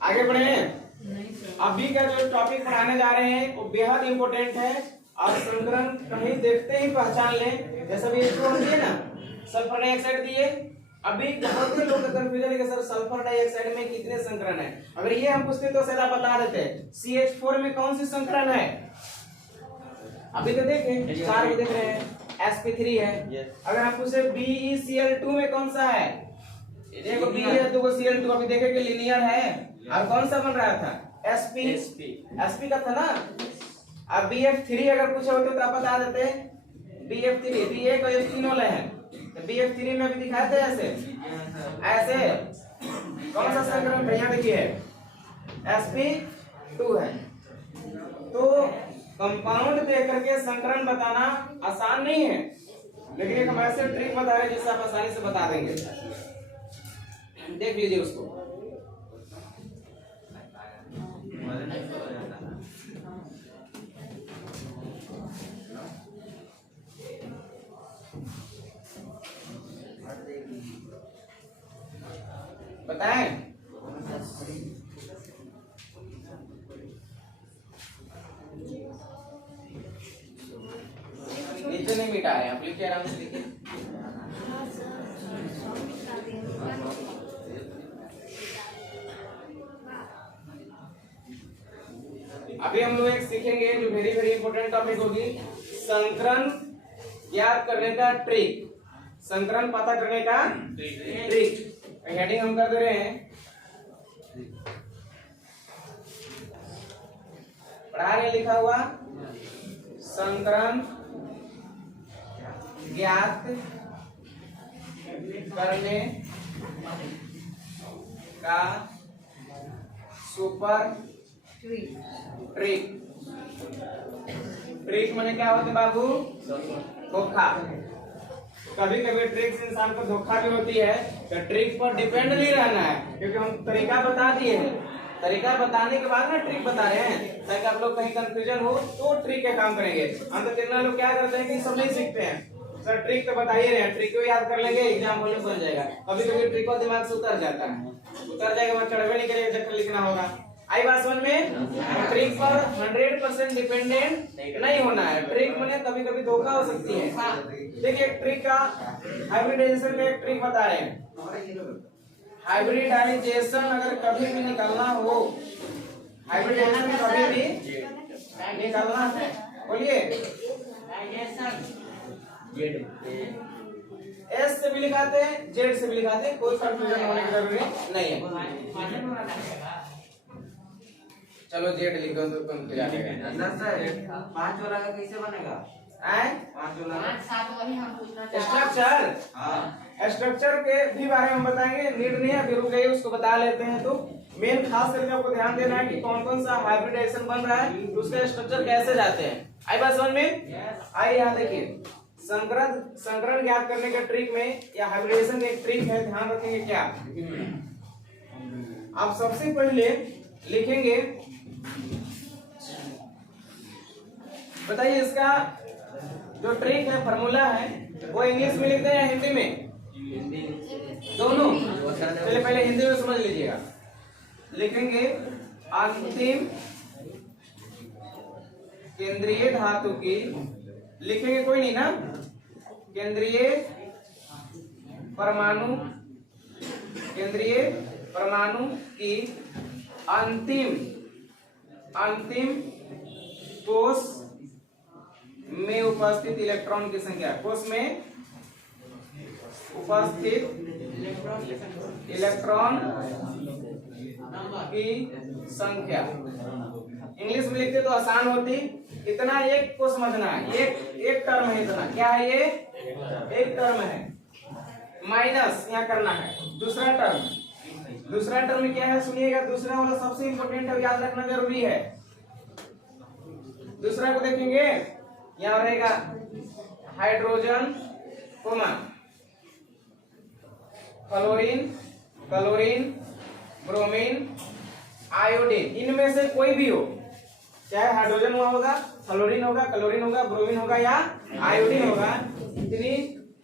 आगे बढ़े। अभी का जो टॉपिक पढ़ाने जा रहे हैं वो बेहद इंपॉर्टेंट है, और संकरण कहीं देखते ही पहचान लें। जैसा भी इसको हम दिए ना, सल्फर डाइऑक्साइड दिए, अभी बहुत से लोग का कंफ्यूजन है कि सर सल्फर डाइऑक्साइड में कितने संकरण है। अगर ये हम पूछते तो सीधा बता देते CH4 में कौन सी संकरण है। अभी तो देखें 4 भी देख रहे हैं, sp3 है। अगर हम पूछे BeCl2 में कौन सा है, देखो B है तो वो Cl2 अभी देखे कि लीनियर है, और कौन सा बन रहा था? sp का था ना। अब BF3 अगर पूछे होते तो आप बता देते BF3, B1 और F3 वाले हैं, तो BF3 में भी दिखाए थे ऐसे कौन सा संकरण भैया देखिए sp2 है। तो कंपाउंड देख करके संकरण बताना आसान नहीं है, लेकिन एक हम ऐसे ट्रिक बता रहे हैं जिससे आप आसानी से बता देंगे। देख लीजिए उसको। बताएं। नीचे नहीं मिटा है, आप लिखिए आराम से लिखिए। अभी हम लोग एक सीखेंगे जो वेरी वेरी इंपॉर्टेंट टॉपिक होगी, संकरण ज्ञात करने का ट्रिक। संकरण पता करने का ट्रिक। हेडिंग हम कर दे रहे हैं, पढ़ा रहे लिखा हुआ संकरण ज्ञात करने का सुपर ट्रिक। ट्रिक माने क्या होता है बाबू? धोखा। कभी कभी ट्रिक से इंसान को धोखा भी होती है, तो ट्रिक पर डिपेंड नहीं रहना है, क्योंकि हम तरीका बता दिए हैं। तरीका बताने के बाद ना ट्रिक बता रहे हैं, ताकि आप लोग कहीं कंफ्यूजन हो तो ट्रिक का काम करेंगे। हम तो कितना लोग क्या करते हैं कि सब नहीं सीखते हैं, सर ट्रिक तो बताइए रहे हैं, ट्रिक को याद कर लेंगे, एग्जाम होने बन जाएगा। कभी कभी ट्रिक को दिमाग से उतर जाता है, उतर जाएगा वहाँ चढ़वे नहीं करेगा, चक्कर लिखना होगा। आई बात समझ में? ट्रिक पर 100% डिपेंडेंट नहीं होना है। ट्रिक में कभी कभी धोखा हो सकती है। देखिए ट्रिक का हाइब्रिडाइजेशन का एक ट्रिक बता रहे हैं। हाइब्रिडाइजेशन अगर कभी भी निकालना हो, हाइब्रिडाइजेशन कभी भी निकालना है, बोलिए एस से भी लिखाते हैं, जेड से भी लिखाते हैं, कोई कंफ्यूजन होने की जरूरत नहीं है। चलो जेड लिख दो तो कम हो जाएगा। सर 5 वाला का कैसे बनेगा? 5 वाला 5 7 वही हम पूछना चाह स्ट्रक्चर, हाँ स्ट्रक्चर के भी बारे में हम बताएंगे, नीड नहीं है, अभी रुक गई उसको बता लेते हैं। तो मेन खास करके आपको ध्यान देना है कि कौन कौन सा हाइब्रिडाइजेशन बन रहा है, तो उसके स्ट्रक्चर कैसे जाते हैं। आई बात समझ में? आई यहाँ देखिए, संकरण ज्ञात करने के ट्रिक में या हाइब्रिडाइजेशन का एक ट्रिक है, ध्यान रखेंगे क्या। आप सबसे पहले लिखेंगे, बताइए इसका जो ट्रिक है, फार्मूला है, वो इंग्लिश में लिखते हैं या हिंदी में? दोनों। चलिए पहले हिंदी में समझ लीजिएगा। लिखेंगे अंतिम केंद्रीय धातु की, लिखेंगे कोई नहीं ना, केंद्रीय परमाणु, केंद्रीय परमाणु की अंतिम कोष में उपस्थित इलेक्ट्रॉन की संख्या, कोष में उपस्थित इलेक्ट्रॉन की संख्या। इंग्लिश में लिखते तो आसान होती, इतना एक को समझना है, एक टर्म है, इतना क्या है, ये एक टर्म है, माइनस यहाँ करना है। दूसरा टर्म में क्या है सुनिएगा, दूसरा वाला सबसे इंपॉर्टेंट है, याद रखना जरूरी है। दूसरा को देखेंगे, यहाँ रहेगा हाइड्रोजन, क्लोरीन, ब्रोमीन, आयोडीन, इनमें से कोई भी हो, चाहे हाइड्रोजन हुआ होगा, क्लोरीन होगा, ब्रोमीन होगा या आयोडीन होगा, इतनी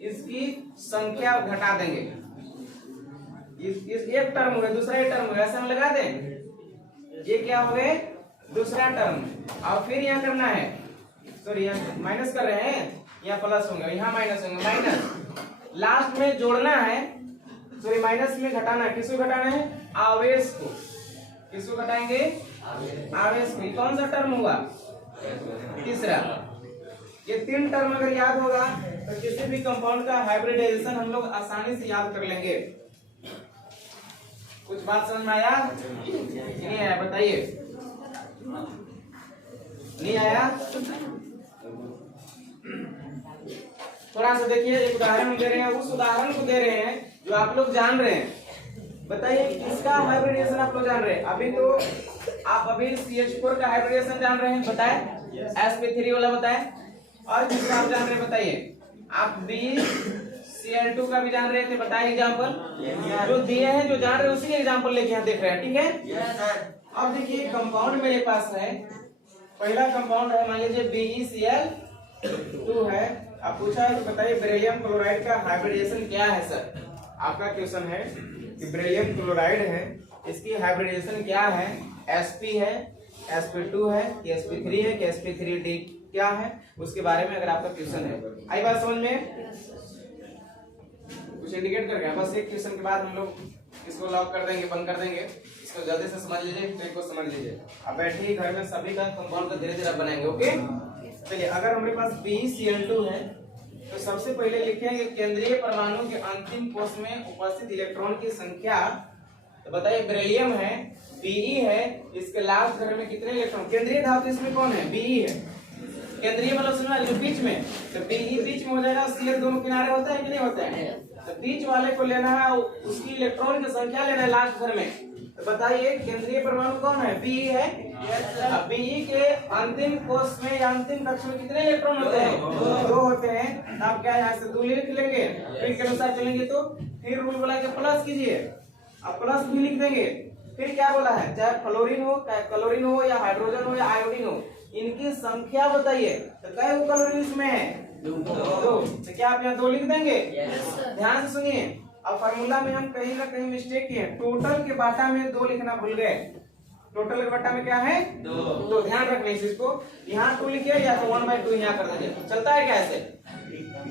इसकी संख्या घटा देंगे। इस एक टर्म हो गया, दूसरा एक टर्म हो गया, ऐसे हम लगा दें, ये क्या हो गए, दूसरा टर्म। और फिर यहाँ करना है, सॉरी यहाँ माइनस कर रहे हैं, यहाँ प्लस होंगे, यहाँ माइनस होंगे, माइनस लास्ट में जोड़ना है, सॉरी माइनस में घटाना है। किसको घटाना है, आवेश को। किसको घटाएंगे, आवेश को। कौन सा टर्म होगा, तीसरा। ये 3 टर्म अगर याद होगा तो किसी भी कंपाउंड का हाइब्रिडाइजेशन हम लोग आसानी से याद कर लेंगे। कुछ बात समझ में आया, नहीं आया बताइए, नहीं आया? थोड़ा सा देखिए, एक उदाहरण दे रहे हैं, उस उदाहरण को दे रहे हैं जो आप लोग जान रहे हैं। बताइए किसका हाइब्रिडेशन आप लोग जान रहे हैं? अभी CH4 का हाइब्रिडेशन जान रहे हैं, बताए sp3 वाला बताए। और किसका आप जान रहे हैं बताइए? आप BCl2 का भी जान रहे थे, बताए एग्जाम्पल जो दिए हैं, जो जान रहे हैं उसी एग्जाम्पल लेके यहाँ देख रहे हैं, ठीक है। अब देखिए कंपाउंड मेरे पास है, पहला कंपाउंड है, मान लीजिए BeCl2 है। अब पूछा है तो बताइए बेरिलियम क्लोराइड का हाइब्रिडेशन क्या है सर? आपका क्वेश्चन है कि बेरिलियम क्लोराइड है, इसकी हाइब्रिडेशन क्या है? sp है, sp2 है कि sp3 है कि sp3d क्या है, उसके बारे में अगर आपका क्वेश्चन है। आई बात समझ में? कुछ इंडिकेट कर गया? बस एक क्वेश्चन के बाद हम लोग इसको लॉक कर देंगे, बंद कर देंगे। इसको जल्दी से समझ लीजिए, ट्रिक को समझ लीजिए। अब बैठिए घर में, सभी का कंपाउंड का धीरे धीरे बनाएंगे, ओके। चलिए, अगर हमारे पास BeCl2 है तो सबसे पहले लिखेंगे केंद्रीय परमाणु के अंतिम कोष में उपस्थित इलेक्ट्रॉन की संख्या। तो बताइए बेरिलियम है, Be है, इसके लास्ट घर में कितने इलेक्ट्रॉन? केंद्रीय धातु इसमें कौन है? Be है। केंद्रीय मतलब सुनना जो बीच में, तो Be बीच में हो जाएगा, Cl दोनों किनारे होता है कि नहीं होता है? तो बीच वाले को लेना है, उसकी इलेक्ट्रॉन की संख्या लेना है लास्ट घर में। तो बताइए केंद्रीय परमाणु कौन है? Be है। अब Be के अंतिम कोष में या अंतिम कक्ष में कितने इलेक्ट्रॉन होते हैं? 2 होते हैं। तो आप क्या यहाँ से 2 लिख लेंगे, फिर के अनुसार चलेंगे, तो फिर रूल बोला कि प्लस कीजिए, अब प्लस भी लिख देंगे। फिर क्या बोला है, चाहे क्लोरीन हो या हाइड्रोजन हो या आयोडीन हो, इनकी संख्या बताइए। तो कै क्लोरीन इसमें है? 2। तो क्या आप यहाँ 2 लिख देंगे? ध्यान से सुनिए, अब फार्मूला में हम कहीं ना कहीं मिस्टेक किए, टोटल के बाटा में 2 लिखना भूल गए। टोटल के बाटा में क्या है? 2। तो ध्यान रखना इस चीज को, यहाँ 2 लिखिए या तो 1/2 यहाँ कर देंगे, चलता है क्या ऐसे?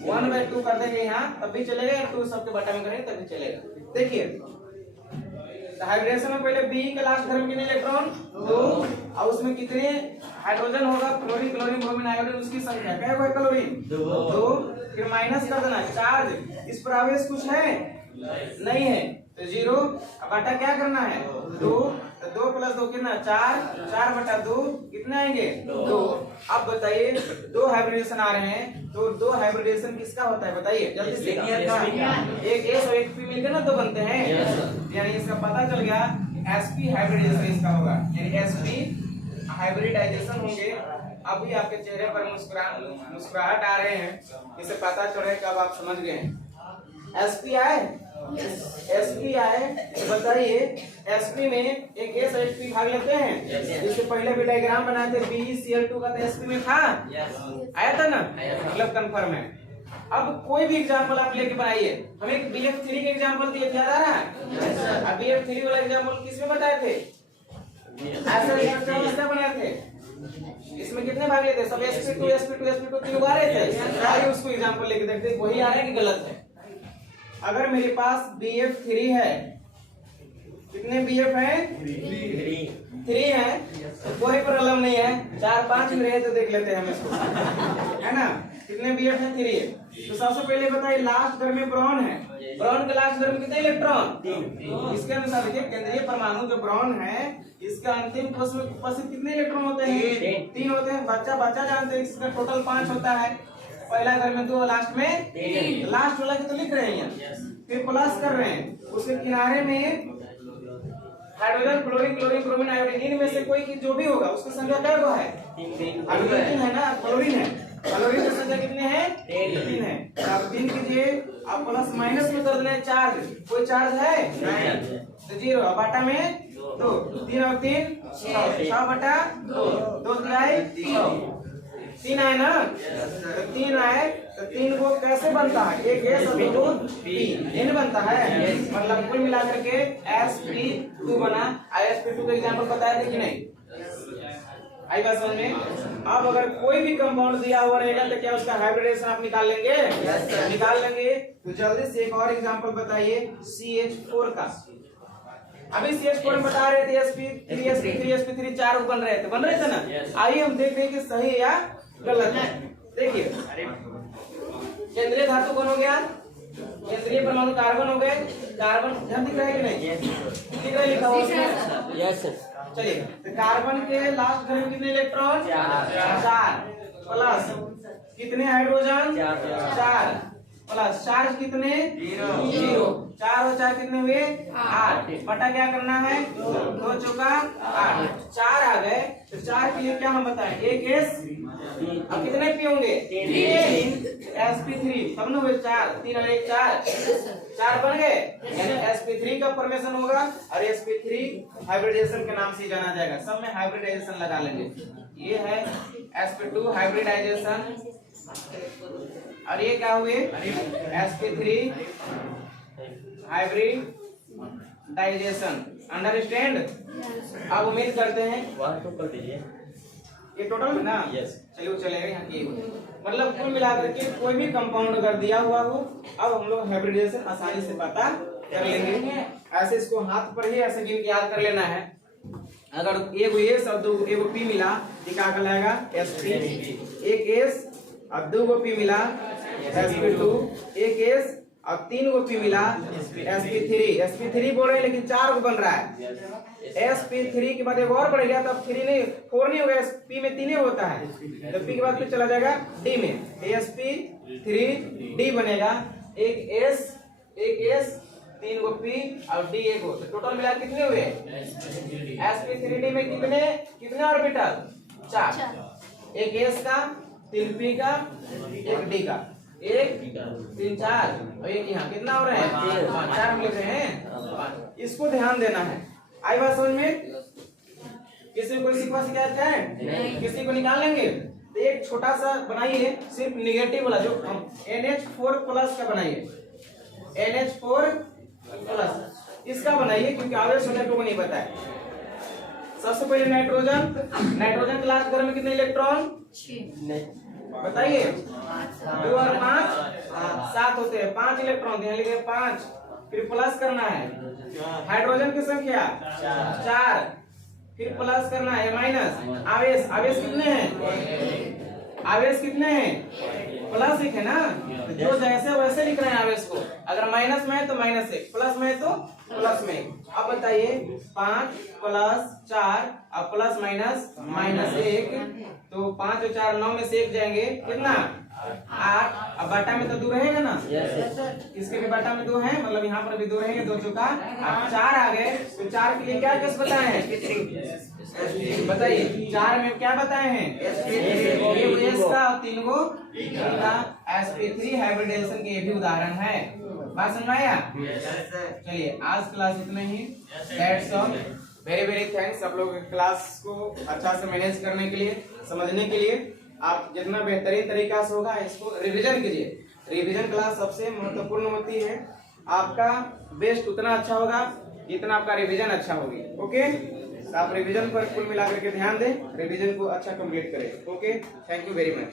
1/2 कर देंगे यहाँ, तब भी चलेगा, या 2 सबके बाटा में करेंगे तब भी चलेगा। देखिए हाइब्रिडेशन में पहले बी के लास्ट घर में कितने इलेक्ट्रॉन 2 और उसमें कितने हाइड्रोजन होगा फ्लोरीन क्लोरीन ब्रोमीन आयोडीन उसकी संख्या क्या है क्लोरीन 2 फिर माइनस कर देना चार्ज इस पर आवेश कुछ है नहीं है तो 0 अब बटा क्या करना है 2 तो 2 + 2 कितना 4 4/2 कितने आएंगे 2 अब बताइए 2 हाइब्रिडेशन आ रहे हैं तो 2 हाइब्रिडेशन किसका होता है बताइए जल्दी से एक एस और एक पी मिलकर ना 2 बनते हैं यानी इसका पता चल गया sp हाइब्रिडेशन इसका होगा यानी sp हाइब्रिडाइजेशन होंगे अभी आपके चेहरे पर मुस्कुराहट आ रहे हैं इससे पता चल रहा है कि अब आप समझ गए हैं sp आए sp आए बताइए sp में एक एस और एक पी भाग लेते हैं जिससे पहले भी डायग्राम बनाए थे BeCl2 का तो sp में था आया था ना मतलब कंफर्म है अब कोई भी एग्जांपल आप लेके बनाइए हम एक BF3 के एग्जांपल दिए थे याद आ रहा है अब BF3 वाला एग्जांपल किस में बताए थे ऐसा स्ट्रक्चर क्या बनाए थे इसमें कितने भाग लेते सब sp2 sp2 sp2 तीन आ रहे थे आइए उसको एग्जांपल लेके देखते हैं वही आ रहा है कि गलत है अगर मेरे पास BF3 है कितने BF है 3 है तो कोई प्रॉब्लम नहीं है 4-5 में रहे तो देख लेते हैं हम इसको है ना कितने BF है 3 है तो सबसे पहले बताइए लास्ट घर में ब्रॉन है ब्रॉन के लास्ट घर में कितने इलेक्ट्रॉन 3 इसके अनुसार देखिए केंद्रीय परमाणु जो ब्रॉन है इसका अंतिम कोश में उपस्थित कितने इलेक्ट्रॉन होते हैं 3 होते हैं बच्चा जानते हैं इसका टोटल 5 होता है पहला घर में 2 लास्ट में 3 लास्ट वाला के तो लिख रहे हैं फिर प्लस कर रहे हैं उसके किनारे में hydrogen fluorine chlorine bromine iodine इनमें से कोई की जो भी होगा उसकी संख्या क्या हुआ है 3 है ना क्लोरीन है क्लोरीन की संख्या कितने हैं 3 है अब 3 कीजिए आप प्लस माइनस में कर देना चार्ज कोई चार्ज है नहीं तो 0 अब बाटा में 2 3 और 3 6/2 2 3 3 आए ना तो 3 आए तो 3 को कैसे बनता है एक एस और 2 पी n बनता है मतलब कुल मिलाकर के sp2 बना sp2 का एग्जांपल बताया थे कि नहीं आई बात समझ में अब अगर कोई भी कंपाउंड दिया हुआ रहेगा तो क्या उसका हाइब्रिडेशन आप निकाल लेंगे निकाल लेंगे तो जल्दी से एक और एग्जांपल बताइए CH4 का अभी CH4 में बता रहे थे sp3 4 बन रहे थे ना आइए हम देखते हैं कि सही या गलत है देखिए केंद्रीय धातु कौन हो गया केंद्रीय परमाणु कार्बन हो गए कार्बन ध्यान दिख रहा है कि नहीं दिख रहा है लिखा हुआ यस चलिए तो कार्बन के लास्ट घर में कितने इलेक्ट्रॉन 4 प्लस कितने हाइड्रोजन 4 प्लस चार्ज कितने 0 4 और 4 कितने हुए 8 बटा क्या करना है 2 चौका 8 4 आ गए तो 4 के लिए क्या हम बताएं एक एस अब कितने पी होंगे 3 sp3 तब ना हुए 4 3 और 1 4 बन गए यानी sp3 का फॉर्मेशन होगा और sp3 हाइब्रिडाइजेशन के नाम से जाना जाएगा सब में हाइब्रिडाइजेशन लगा लेंगे ये है sp2 हाइब्रिडाइजेशन और ये क्या हुए sp3 हाइब्रिडाइजेशन अंडरस्टैंड अब उम्मीद करते हैं ये टोटल में ना चलिए चलेगा यहाँ की मतलब कुल मिलाकर के कोई भी कंपाउंड अगर दिया हुआ हो अब हम लोग हाइब्रिडाइजेशन आसानी से पता कर लेंगे ऐसे इसको हाथ पर ही ऐसे गिन के याद कर लेना है अगर एक एस और 2 एगो पी मिला तो क्या कहलाएगा sp एक एस और 2 पी मिला sp2 एक एस और 3 पी मिला sp3 बोल रहे हैं लेकिन 4 को बन रहा है sp3 के बाद एक और बढ़ गया तब 3 नहीं 4 नहीं होगा p में 3 होता है तो p के बाद फिर चला जाएगा d में sp3d बनेगा एक s 3 p और d एक हो तो टोटल मिला कितने हुए sp3d में कितने ऑर्बिटल 4 एक s का 3p का एक d का 1 3 4 और एक यहाँ कितना हो रहा है 4 हम लिख रहे हैं इसको ध्यान देना है आई बात समझ में किसी को कोई सिक्वा शिकायत है किसी को निकाल लेंगे तो एक छोटा सा बनाइए सिर्फ निगेटिव वाला जो हम NH4 प्लस का बनाइए NH4 प्लस इसका बनाइए क्योंकि आवेश होने को नहीं पता है सबसे पहले नाइट्रोजन के लास्ट घर में कितने इलेक्ट्रॉन बताइए 2 और 5 7 होते हैं 5 इलेक्ट्रॉन यहाँ लिखे 5 फिर प्लस करना है हाइड्रोजन की संख्या 4, फिर प्लस करना है माइनस आवेश, आवेश कितने हैं, आवेश कितने हैं, प्लस एक है ना, तो जो जैसे वैसे लिख रहे हैं आवेश को, अगर माइनस में है तो माइनस एक, प्लस में है तो प्लस में एक। अब बताइए 5 प्लस 4 अब प्लस माइनस माइनस 1, तो 5 और 4 9 में से 1 जाएंगे कितना 8। अब बाटा में तो 2 रहेगा ना, इसके भी बाटा में 2 है, मतलब यहाँ पर भी 2 रहेंगे, 2 चौका अब 4 आ गए, तो 4 के लिए क्या केस बताए हैं, बताइए 4 में क्या बताए हैं, एस का 3 गो sp3 हाइब्रिडेशन के ये भी उदाहरण है। बात समझ में आया? चलिए आज क्लास इतना ही, that's all, very very thanks आप लोग क्लास को अच्छा से मैनेज करने के लिए, समझने के लिए। आप जितना बेहतरीन तरीका से होगा इसको रिवीजन कीजिए, रिवीजन क्लास सबसे महत्वपूर्ण होती है, आपका बेस्ट उतना अच्छा होगा जितना आपका रिवीजन अच्छा होगी। ओके, आप रिवीजन पर कुल मिलाकर के ध्यान दें, रिवीजन को अच्छा कंप्लीट करें। Okay, thank you very much.